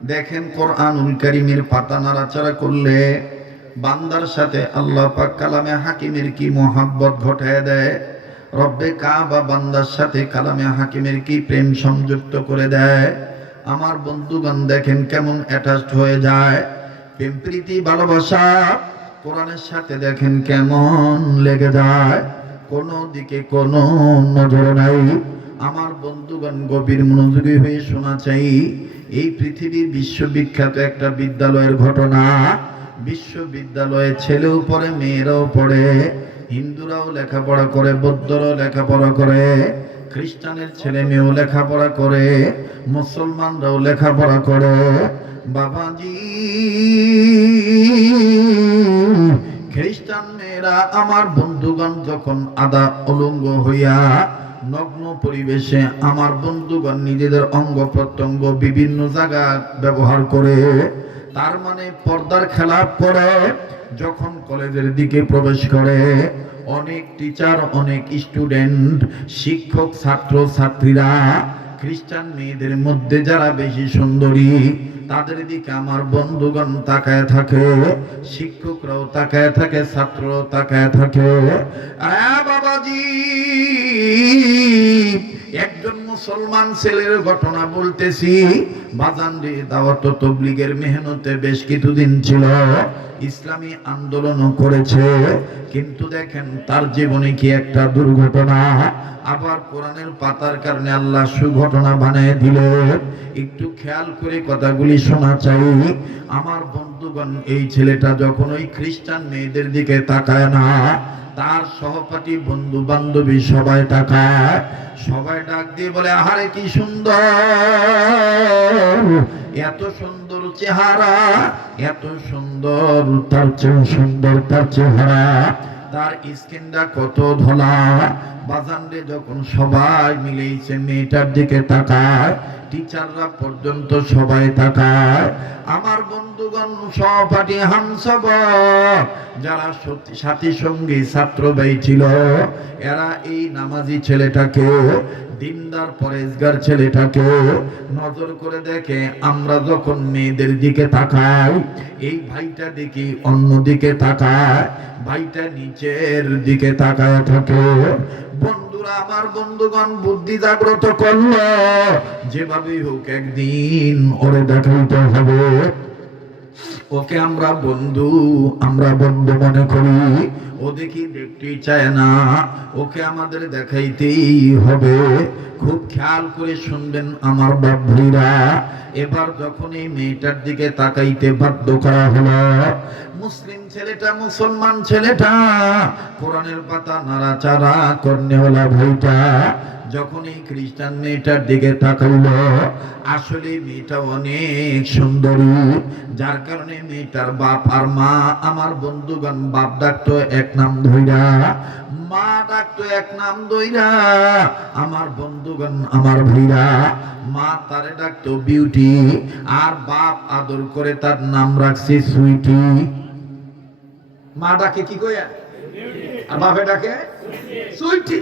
দেখেন কোরআনুল কারিমের পাতা নাড়াচাড়া করলে বান্দার সাথে আল্লাহ পাক কালামে হাকিমের কি মোহাব্বত ঘটায় দেয়? রব্বে কা বা বান্দার সাথে কালামে হাকিমের কি প্রেম সংযুক্ত করে দেয়? আমার বন্ধুগণ, দেখেন কেমন অ্যাটাচড হয়ে যায়। প্রেম, প্রীতি, ভালোবাসা কোরআনের সাথে দেখেন কেমন লেগে যায়। কোনো দিকে কোনো নজর নাই। আমার বন্ধুগণ গভীর মনোযোগী হয়ে শোনা চাই। এই পৃথিবীর বিশ্ববিখ্যাত একটা বিদ্যালয়ের ঘটনা। বিশ্ববিদ্যালয়ে ছেলেও পড়ে, মেয়েরাও পড়ে, হিন্দুরাও লেখাপড়া করে, বৌদ্ধরাও লেখাপড়া করে, খ্রিস্টানের ছেলে মেয়েও লেখাপড়া করে, মুসলমানরাও লেখাপড়া করে। বাবাজি, খ্রিস্টান মেয়েরা, আমার বন্ধুগণ যখন আদা অলঙ্গ হইয়া নগ্ন পরিবেশে আমার বন্ধুগণ নিজেদের অঙ্গ প্রত্যঙ্গ বিভিন্ন জায়গা ব্যবহার করে, তার মানে পর্দার খেলাপ করে, যখন কলেজের দিকে প্রবেশ করে, অনেক টিচার অনেক স্টুডেন্ট শিক্ষক, ছাত্র, ছাত্রীরা, খ্রিস্টান মেয়েদের মধ্যে যারা বেশি সুন্দরী, তাদের দিকে আমার বন্ধুগণ তাকায় থাকে, শিক্ষকরাও তাকায় থাকে, ছাত্ররাও তাকায় থাকে। বাবাজি! মুসলমান ছেলের ঘটনা বলতেছি। বাজান রে, দাওয়াত তবলিগের মেহনতে বেশ কিছুদিন ছিল। ইসলামী আন্দোলনও করেছে। কিন্তু দেখেন, তার জীবনে কি একটা দুর্ঘটনা? আবার কোরআনের পাতার কারণে আল্লাহ সুঘটনা বানিয়ে দিল। একটু খেয়াল করে কথাগুলি শোনা চাই। আমার বন্ধুগণ, এই ছেলেটা যখন ওই খ্রিস্টান মেয়েদের দিকে তাকায় না তার সহপাঠী বন্ধু বান্ধবী সবাই তাকায় সবাই ডাক দিয়ে বলে, আহারে কি সুন্দর, এত সুন্দর চেহারা, এত সুন্দর, তার চেয়ে সুন্দর, তার চেহারা, তার স্কিনটা কত ধলা। বাজানরে যখন সবাই মিলেছে মেয়েটার দিকে তাকায় টিচাররা পর্যন্ত সবাই তাকায় আমার বন্ধুগণ, সহপাঠী হামসব যারা সত্যি সাথী সঙ্গী, ছাত্র ব্যয় ছিল, এরা এই নামাজি ছেলেটাকে, দিনদার পরেজগার ছেলেটাকে নজর করে দেখে আমরা যখন মেয়েদের দিকে তাকাই, এই ভাইটা দেখি অন্য দিকে তাকায়, ভাইটা নিচের দিকে তাকায় থাকে। বন্ধুরা আমার বন্ধুগণ বুদ্ধি জাগ্রত করল। যেভাবেই হোক একদিন ওরে দেখাইতে হবে। ওকে আমরা বন্ধু আমরা বন্ধু মনে করি। ও দেখি দেখতেই চায় না, ওকে আমাদের দেখাইতেই হবে। খুব খেয়াল করে শুনবেন আমার বাবুরা এবার যখন এই মেয়েটার দিকে তাকাইতে বাধ্য করা হলো, মুসলিম ছেলেটা মুসলমান ছেলেটা, কোরআনের পাতা নাড়াচাড়া করনে কর্নেওয়ালা ভাইটা। যখন এই খ্রিস্টান মেয়েটার দিকে তাকাইল, আসলে মেয়েটা অনেক সুন্দরী, যার কারণে মেয়েটার বাপ আর মা, আমার বন্ধুগণ, বাপ ডাকতো এক নাম ধইরা, মা ডাকতো এক নাম দইরা আমার বন্ধুগণ, আমার ভাইরা, মা তারে ডাকতো বিউটি, আর বাপ আদর করে তার নাম রাখছে সুইটি। মা ডাকে কি কইয়া? আর বাপে ডাকে? সুইটি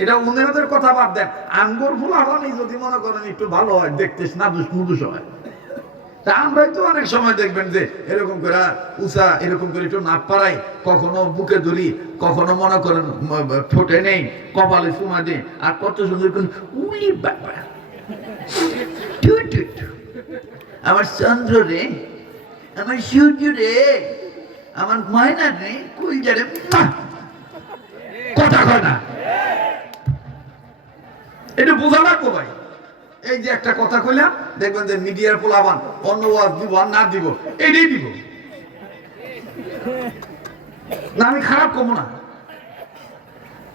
এটা উন্নয়নের কথা বাদ দেন। আঙ্গুর ফুল আলানি যদি মনে করেন একটু ভালো হয়, দেখতে নাদুস মুদুস হয়। তা আমরাই তো অনেক সময় দেখবেন যে এরকম করে উষা এরকম করে একটু নাক পাড়াই, কখনো বুকে ধরি, কখনো মনে করেন ঠোঁটে নেই, কপালে চুমা দিই, আর কত সুন্দর উলি বাবা। আমার চন্দ্র রে, আমার সূর্য রে। আমার ময়না নেই কুলজা রে মুয়া! কথা কয় না। এটা বোঝা লাগবো ভাই? এই যে একটা কথা কইলাম, দেখবেন যে মিডিয়ার পোলাবান, অন্য ওয়াজ দিব আর না দিব, এটাই দিব। না, আমি খারাপ কমো না।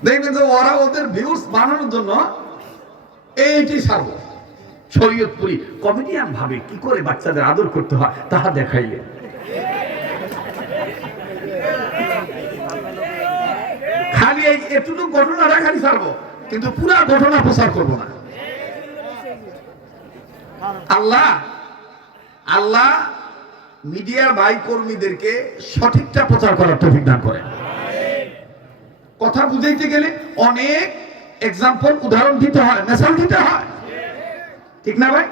দেখবেন যে ওরা ওদের ভিউস বানানোর জন্য এইটি ছাড়বো শরীয়তপুরি কমেডিয়ান ভাবে কি করে বাচ্চাদের আদর করতে হয়, তাহা দেখাইলে এতটুকু ঘটনাটা খালি ছাড়বো, কিন্তু পুরা ঘটনা প্রচার করব না। আল্লাহ আল্লাহ মিডিয়া ভাই কর্মীদেরকে সঠিকটা প্রচার করার তৌফিক দান করেন। কথা বুঝাইতে গেলে অনেক এক্সাম্পল উদাহরণ দিতে হয় মেসাল দিতে হয়। ঠিক না ভাই?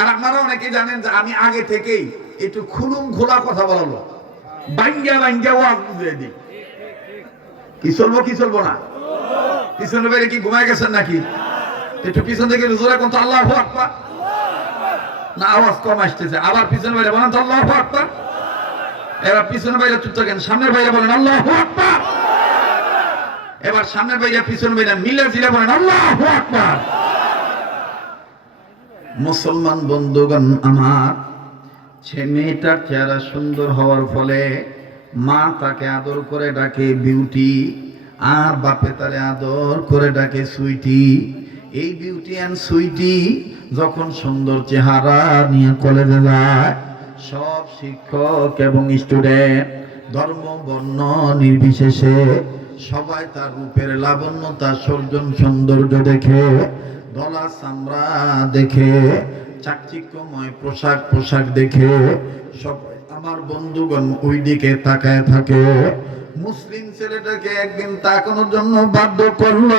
আর আপনারা অনেকে জানেন যে আমি আগে থেকেই একটু খুলুম খোলা কথা বলালো বাঙ্গা বাঙ্গা ওয়াজ বুঝিয়ে দিই। কি চলবো কি চলবো না? পিছনে বাইরে কি ঘুমায় গেছেন নাকি? একটু পিছন থেকে জোরে কোন আল্লাহ আকবার। না, আওয়াজ কম আসতেছে। আবার পিছনে বাইরে বলেন তো, আল্লাহ আকবার। এবার পিছনে বাইরে চুপ থাকেন। সামনের বাইরে বলেন, আল্লাহ আকবার। এবার সামনের বাইরে, পিছনে বাইরে মিলে জিরে বলেন, আল্লাহ আকবার। মুসলমান বন্ধুগণ আমার সে মেয়েটার চেহারা সুন্দর হওয়ার ফলে মা তাকে আদর করে ডাকে বিউটি, আর বাপে তারে আদর করে ডাকে সুইটি। এই বিউটি অ্যান্ড সুইটি যখন সুন্দর চেহারা নিয়ে কলেজে যায়, সব শিক্ষক এবং স্টুডেন্ট, ধর্ম, বর্ণ নির্বিশেষে সবাই তার রূপের লাবণ্য তার সর্জন সৌন্দর্য দেখে, দলা চামড়া দেখে, চাকচিক্যময় পোশাক পোশাক দেখে সবাই আমার বন্ধুগণ ওই দিকে তাকায় থাকে। মুসলিম ছেলেটাকে একদিন তাকানোর জন্য বাধ্য করল।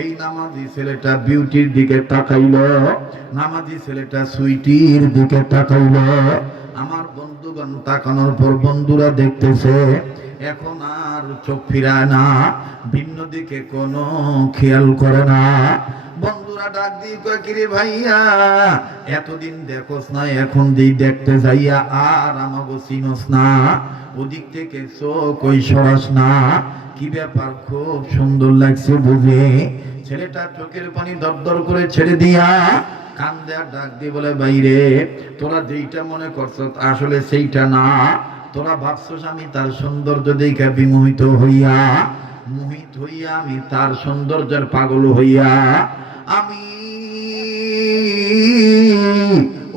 এই নামাজি ছেলেটা বিউটির দিকে তাকাইলো। নামাজি ছেলেটা সুইটির দিকে তাকাইলো। আমার বন্ধুগণ তাকানোর পর বন্ধুরা দেখতেছে, এখন আর চোখ ফিরায় না, ভিন্ন দিকে কোনো খেয়াল করে না। বন্ধুরা ডাক দিয়ে কয়, কিরে ভাইয়া, এতদিন দেখোস না, এখন দিই দেখতে যাইয়া আর আমাগো চিনস না, ওদিক থেকে চোখ ওই সরাস না, কি ব্যাপার, খুব সুন্দর লাগছে বুঝে। ছেলেটা চোখের পানি দরদর করে ছেড়ে দিয়া কান্দে আর ডাক দিয়ে বলে, বাইরে, তোরা যেইটা মনে করছ আসলে সেইটা না। তোরা ভাবছস আমি তার সৌন্দর্য দেখে বিমোহিত হইয়া, মোহিত হইয়া আমি তার সৌন্দর্যের পাগল হইয়া আমি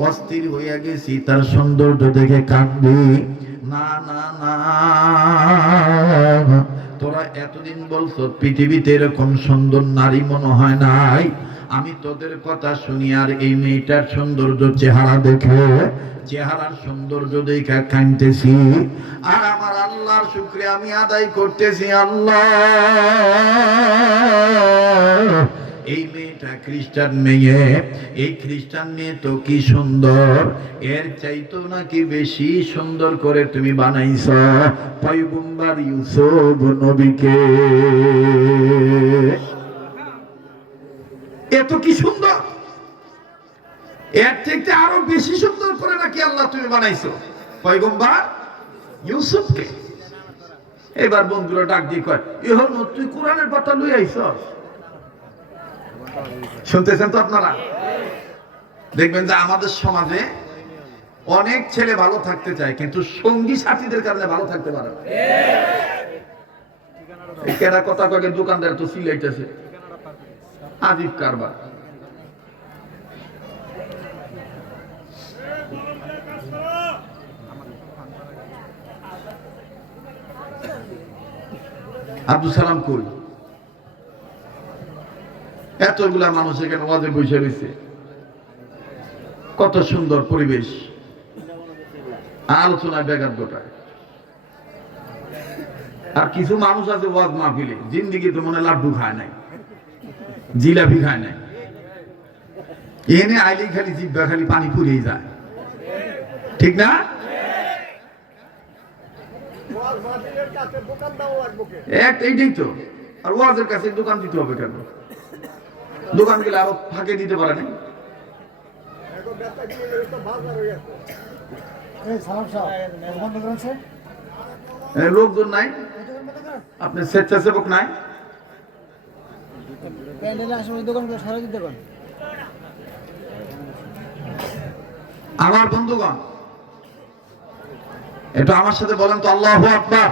অস্থির হইয়া গেছি, তার সৌন্দর্য দেখে কাঁদবি না না না। তোরা এতদিন বলছো, পৃথিবীতে এরকম সুন্দর নারী মনে হয় নাই। আমি তোদের কথা শুনি, আর এই মেয়েটার সৌন্দর্য চেহারা দেখে, চেহারার সৌন্দর্য দেখে কাঁদতেছি। আর আমার আল্লাহর শুক্রে আমি আদায় করতেছি, আল্লাহ। এই মেয়েটা খ্রিস্টান মেয়ে, এই খ্রিস্টান মেয়ে তো কি সুন্দর? এর চাইতো নাকি বেশি সুন্দর করে তুমি বানাইছ? পয়গম্বর ইউসুফ নবীকে। এত কি সুন্দর? এর থেকে আরও বেশি সুন্দর করে নাকি আল্লাহ তুমি বানাইছো? পয়গম্বর ইউসুফকে। এবার বন্ধুরা ডাক দিয়ে কয় ইহন তুই কোরআনের পাতা লই আইছস? শুনতেছেন তো আপনারা? দেখবেন যে আমাদের সমাজে অনেক ছেলে ভালো থাকতে চায়, কিন্তু সঙ্গী সাথীদের কারণে ভালো থাকতে পারে না। কেনা কথা কয়ে দোকানদার তো সিলাইতেছে। আদিব কারবার। আব্দুল সালাম কই? এতগুলা মানুষ এখানে ওয়াজে বসে রয়েছে। কত সুন্দর পরিবেশ। আলোচনায় ব্যাঘাত ঘটায়। আর কিছু মানুষ আছে ওয়াজ মাহফিলে জিন্দিগি তো মনে লাড্ডু খায় নাই জিলাপি খায় নাই। এনে আইলেই খালি জিব্বা খালি পানি পুড়িয়ে যায়। ঠিক না? এক এইটাই তো। আর ওয়াজের কাছে দোকান দিতে হবে কেন? দোকান গেলে আরও ফাঁকে দিতে পারে না এই সালাম সাহেব বন্ধ করেন স্যার এ, লোকজন নাই? আপনি স্বেচ্ছাসেবক নাই? আমার বন্ধুগণ এটা আমার সাথে বলেন তো আল্লাহ আকবার।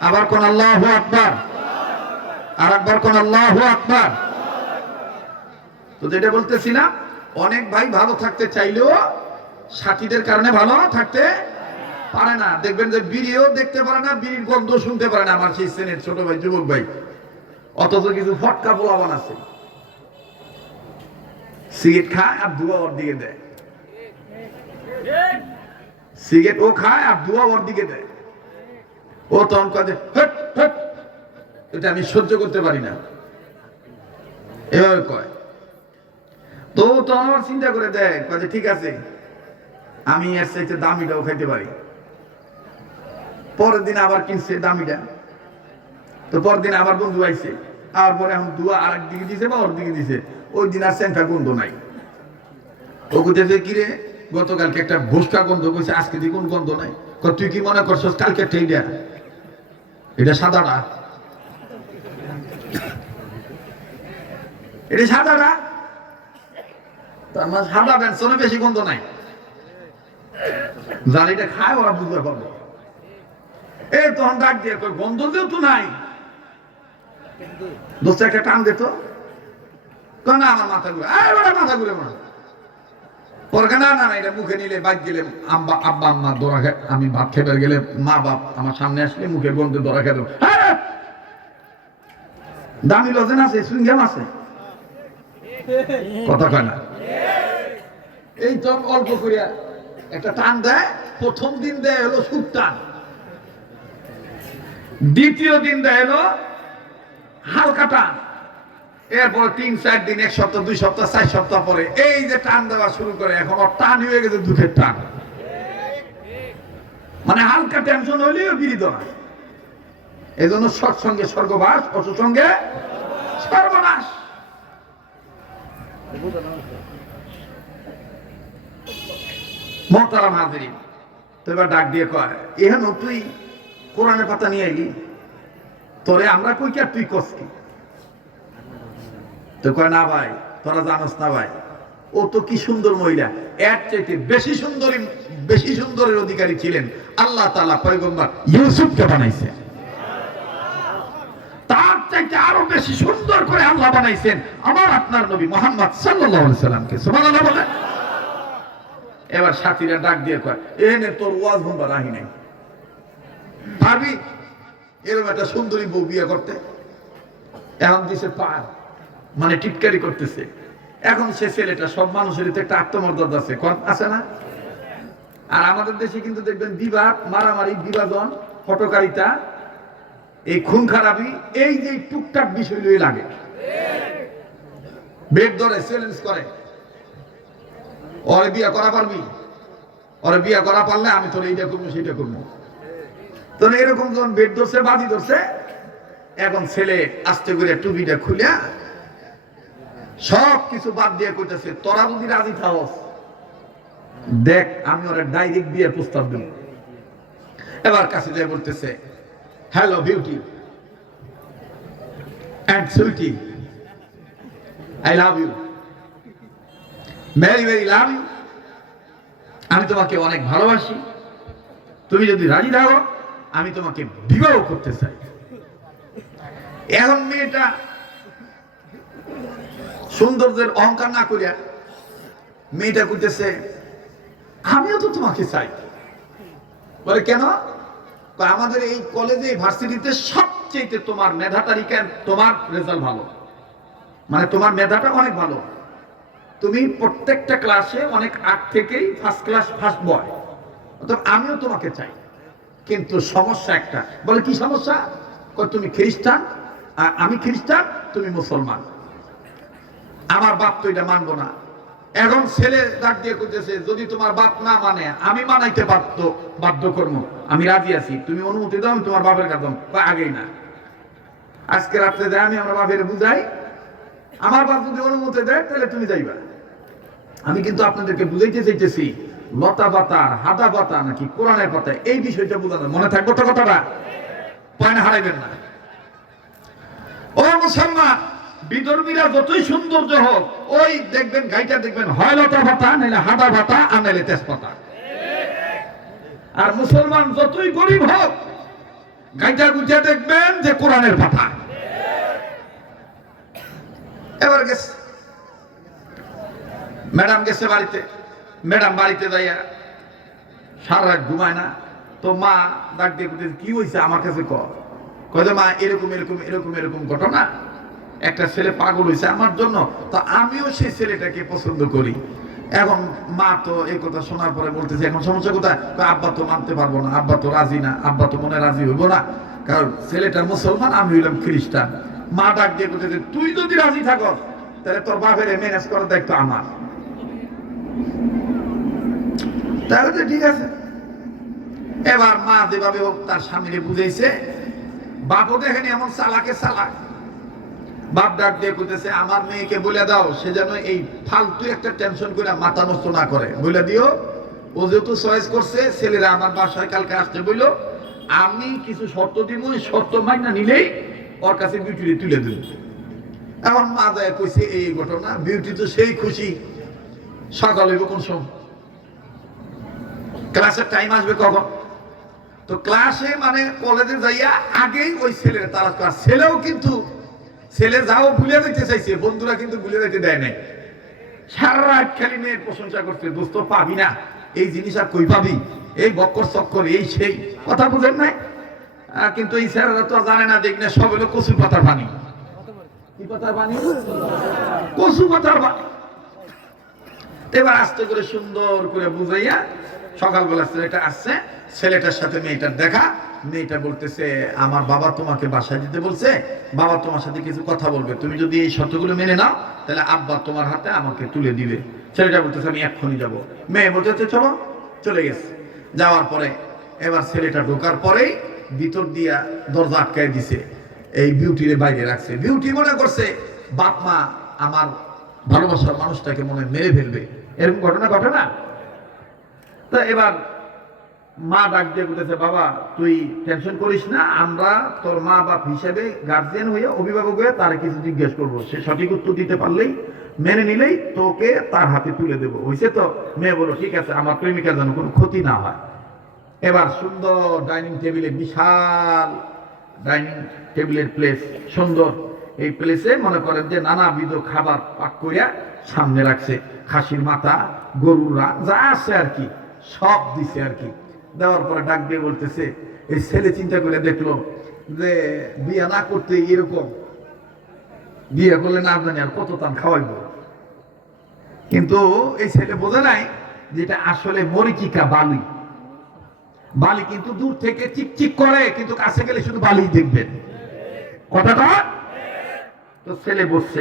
আবার কোন আল্লাহ আকবার? আর একবার কোন আল্লাহ আকবার? তো যেটা বলতেছি না, অনেক ভাই ভালো থাকতে চাইলেও সাথীদের কারণে ভালো থাকতে পারে না। দেখবেন যে বিড়িও দেখতে পারে না, বিড়ির গন্ধ শুনতে পারে না আমার সেই শ্রেণির ছোট ভাই, যুবক ভাই। অথচ কিছু ফটকা পোলাবান আছে। সিগারেট খায় আর ধোয়া ওর দিকে দেয়। সিগারেট ও খায় আর ধোয়া ওর দিকে দেয়। ও তখন হট। এটা আমি সহ্য করতে পারি না। এভাবে কয়। তো তো আমার চিন্তা করে দেয় যে ঠিক আছে, আমি এর চাইতে দামিটাও খাইতে পারি। পরের দিন আবার কিনছে দামিটা। তো পরের দিন আবার বন্ধু আইছে, আর পরে এখন দুয়া আর দিকে দিছে বা ওর দিকে দিছে। ওই দিন আর সেন্টা গন্ধ নাই। ও কুতেছে কিরে, গতকালকে একটা ভুসকা গন্ধ কইছে, আজকে দিয়ে কোন গন্ধ নাই। তুই কি মনে করছস কালকে একটা এইটা এটা সাদাটা। এটা সাদাটা? তার মানে সাদা বেনসনে বেশি গন্ধ নাই। এটা খায় ওরা বুঝতে পারবে এই তখন ডাক দিয়ে কয়, গন্ধ দিও তো নাই। দোস্ত একটা টান দিত কয়, না আমার মাথা ঘুরে আরে ওরা মাথা ঘুরে মা। পরে না না এটা মুখে নিলে বাদ গেলে আব্বা আব্বা আম্মা দোরা খায় আমি ভাত খেতে গেলে মা বাপ আমার সামনে আসলে মুখের গন্ধে দোরা খেতে হ্যাঁ! দামি লজেন আছে সুইংগাম আছে। কথা কয় না। এই তো অল্প করিয়া একটা টান দেয়, প্রথম দিন দেয় হলো সুখ টান। দ্বিতীয় দিন দেয় হলো হালকা টান। এরপর তিন, চার দিন, এক সপ্তাহ, দুই সপ্তাহ, চার সপ্তাহ পরে এই যে টান দেওয়া শুরু করে, এখন টান হয়ে গেছে দুধের টান। মানে হালকা টেনশন হইলেও বিরিত না এই জন্য সৎসঙ্গে স্বর্গবাস অসুসঙ্গে সর্বনাশ। মহতারাম হাজিরি তো এবার ডাক দিয়ে কয়, এহেন তুই কোরআনের পাতা নিয়ে এলি? তোরে আমরা কই কি আর তুই কস কি? তো কয়, না ভাই, তোরা জানোস না ভাই, ও তো কি সুন্দর মহিলা। এর চাইতে বেশি সুন্দরী, বেশি সুন্দরের অধিকারী ছিলেন আল্লাহ তাআলা পয়গম্বর ইউসুফকে বানাইছেন তার চাইতে আরও বেশি সুন্দর করে আল্লাহ বানাইছেন আমার আপনার নবী মোহাম্মদ আলাইহি সাল্লামকে। সুবহানাল্লাহ বলে এবার সাথীরা ডাক দিয়ে কয়, এনে তোর ওয়াজ ভুম্বা রাহি নাই। পারবি এরকম একটা সুন্দরী বউ বিয়ে করতে। এখন দিছে পার মানে টিটকারি করতেছে। এখন সে ছেলেটা সব মানুষের তো একটা আত্মমর্যাদা আছে। কন- আছে না? আর আমাদের দেশে কিন্তু দেখবেন বিবাদ, মারামারি, বিভাজন, হটকারিতা, এই খুন খারাপি, এই যে টুকটাক বিষয় লাগে। বেড ধরে চ্যালেঞ্জ করে। ওরে বিয়ে করা পারবি? ওরে বিয়ে করা পারলে আমি তোর এইটা করব, সেইটা করব। তো এরকম যখন বেড ধরছে, বাজি ধরছে, এখন ছেলে আস্তে করে টুপিটা খুলে সব কিছু বাদ দিয়ে করতেছে তোরা যদি রাজি থাকস, দেখ, আমি ওরা ডাইরেক্ট বিয়ের প্রস্তাব দেব। এবার কাছে যাই বলতেছে hello beauty and sweetie I love you very very love you আমি তোমাকে অনেক ভালোবাসি। তুমি যদি রাজি থাকো, আমি তোমাকে বিবাহ করতে চাই। এখন মেয়েটা সৌন্দর্যের অহংকার না করিয়া মেয়েটা করতেছে আমিও তো তোমাকে চাই। বলে, কেন? আমাদের এই কলেজে ভার্সিটিতে সবচেয়ে তোমার মেধা তালিকায় তোমার রেজাল্ট ভালো। মানে তোমার মেধাটা অনেক ভালো। তুমি প্রত্যেকটা ক্লাসে অনেক আগ থেকেই ফার্স্ট ক্লাস ফার্স্ট বয় আমিও তোমাকে চাই। কিন্তু সমস্যা একটা। বলে, কি সমস্যা? তুমি খ্রিস্টান। আর আমি খ্রিস্টান, তুমি মুসলমান। আমার বাপ তো এটা মানবো না। এখন ছেলে ডাক দিয়ে করতেছে যদি তোমার বাপ না মানে আমি মানাইতে বাধ্য বাধ্য কর্ম আমি রাজি আছি। তুমি অনুমতি দাও তোমার বাপের কাছে বা আগেই না। আজকে রাত্রে যাই আমি আমার বাপের বুঝাই। আমার বাপ যদি অনুমতি দেয়, তাহলে তুমি যাইবা। আমি কিন্তু আপনাদেরকে বুঝাইতে চাইতেছি, লতা পাতা হাতা পাতা নাকি কোরআনের পাতা, এই বিষয়টা বোঝানো, মনে থাকব তো কথাটা? পয়না হারাইবেন না। ও মুসলমান বিদর্মীরা যতই সৌন্দর্য হোক, ওই দেখবেন, গাইটা দেখবেন, হয় লতা পাতা নাহলে হাদা পাতা, আর নাহলে তেজপাতা। আর মুসলমান যতই গরিব হোক, গাইটা গুছিয়ে দেখবেন যে কোরআনের পাতা। এবার গেছে। ম্যাডাম গেছে বাড়িতে। ম্যাডাম বাড়িতে যাইয়া সারা রাত ঘুমায় না। তো মা ডাক দিয়ে কি হয়েছে আমার কাছে ক? কয় মা, এরকম এরকম এরকম এরকম ঘটনা। একটা ছেলে পাগল হয়েছে আমার জন্য। তো আমিও সেই ছেলেটাকে পছন্দ করি। এখন মা তো এই কথা শোনার পরে বলতেছে, এখন সমস্যা কোথায়? আব্বা তো মানতে পারব না। আব্বা তো রাজি না। আব্বা তো মনে রাজি হইব না। কারণ ছেলেটা মুসলমান, আমি হইলাম খ্রিস্টান। মা ডাক দিয়ে বলতেছে, তুই যদি রাজি থাকস, তাহলে তোর বাপের ম্যানেজ করার দায়িত্ব আমার। তাহলে তো ঠিক আছে। এবার মা যেভাবে তার স্বামীরে বুঝাইছে, বাপও দেখেন এমন চালাকে চালাক। বাপ ডাক দিয়ে কইতেছে, আমার মেয়েকে বলে দাও, সে যেন এই ফালতু একটা টেনশন করে মাথা নষ্ট না করে। বলে দিও, ও যেহেতু চয়েস করছে, ছেলেরা আমার বাসায় কালকে আসতে বলল আমি কিছু শর্ত দিব ওই শর্ত মাইনা নিলেই ওর কাছে বিউটি তুলে দেব। এখন মা যায় কইছে, এই ঘটনা বিউটি তো সেই খুশি। সকাল কোন সময়? ক্লাসের টাইম আসবে কখন? তো ক্লাসে মানে কলেজে যাইয়া আগেই ওই ছেলের তারা ক্লাস ছেলেও কিন্তু ছেলে যাও ভুলে যেতে চাইছে, বন্ধুরা কিন্তু ভুলে যেতে দেয় নাই। সারা রাত খালি মেয়ের প্রশংসা করছে, দোস্ত, পাবি না। এই জিনিস আর কই পাবি? এই বক্কর চক্কর, এই সেই। কথা বুঝেন নাই? কিন্তু এই স্যারেরা তো জানে না, দেখ না, সব হলো কচু পাতার পানি। কি পাতার পানি? কচু পাতার পানি। এবার আস্তে করে সুন্দর করে বুঝাইয়া সকালবেলা ছেলেটা আসছে, ছেলেটার সাথে মেয়েটার দেখা। মেয়েটা বলতেছে, আমার বাবা তোমাকে বাসায় দিতে বলছে। বাবা তোমার সাথে কিছু কথা বলবে। তুমি যদি এই শর্তগুলো মেনে নাও, তাহলে আব্বা তোমার হাতে আমাকে তুলে দিবে। ছেলেটা বলতেছে, আমি এক্ষুনি যাব। মেয়ে বলতেছে, চলো। চলে গেছে। যাওয়ার পরে এবার ছেলেটা ঢোকার পরেই ভিতর দিয়া দরজা আটকায় দিছে। এই বিউটির বাইরে রাখছে। বিউটি মনে করছে, বাপ মা, আমার ভালোবাসার মানুষটাকে মনে মেরে ফেলবে। এরকম ঘটনা ঘটে না? তা এবার মা ডাক দিয়ে বলতেছে, বাবা, তুই টেনশন করিস না, আমরা তোর মা বাপ হিসেবে গার্জিয়ান হয়ে, অভিভাবক হয়ে তার কিছু জিজ্ঞেস করব। সে সঠিক উত্তর দিতে পারলেই, মেনে নিলেই তোকে তার হাতে তুলে দেবো। হয়েছে তো? মেয়ে বলো ঠিক আছে, আমার প্রেমিকার যেন কোনো ক্ষতি না হয়। এবার সুন্দর ডাইনিং টেবিলে বিশাল ডাইনিং টেবিলের প্লেস সুন্দর এই প্লেসে মনে করেন যে নানাবিধ খাবার পাক করিয়া সামনে রাখছে। খাসির মাথা, গরুরা, যা আছে আর কি, সব দিছে আর কি। দেওয়ার পরে ডাক দিয়ে বলতেছে, এই ছেলে চিন্তা করে দেখল যে বিয়ে না করতে এরকম, বিয়ে করলে না জানি আর কত তান খাওয়াইবো। কিন্তু এই ছেলে বোঝে নাই যেটা আসলে মরিচিকা বালি। বালি কিন্তু দূর থেকে চিকচিক করে, কিন্তু কাছে গেলে শুধু বালি দেখবেন। কথাটা তো ছেলে বসছে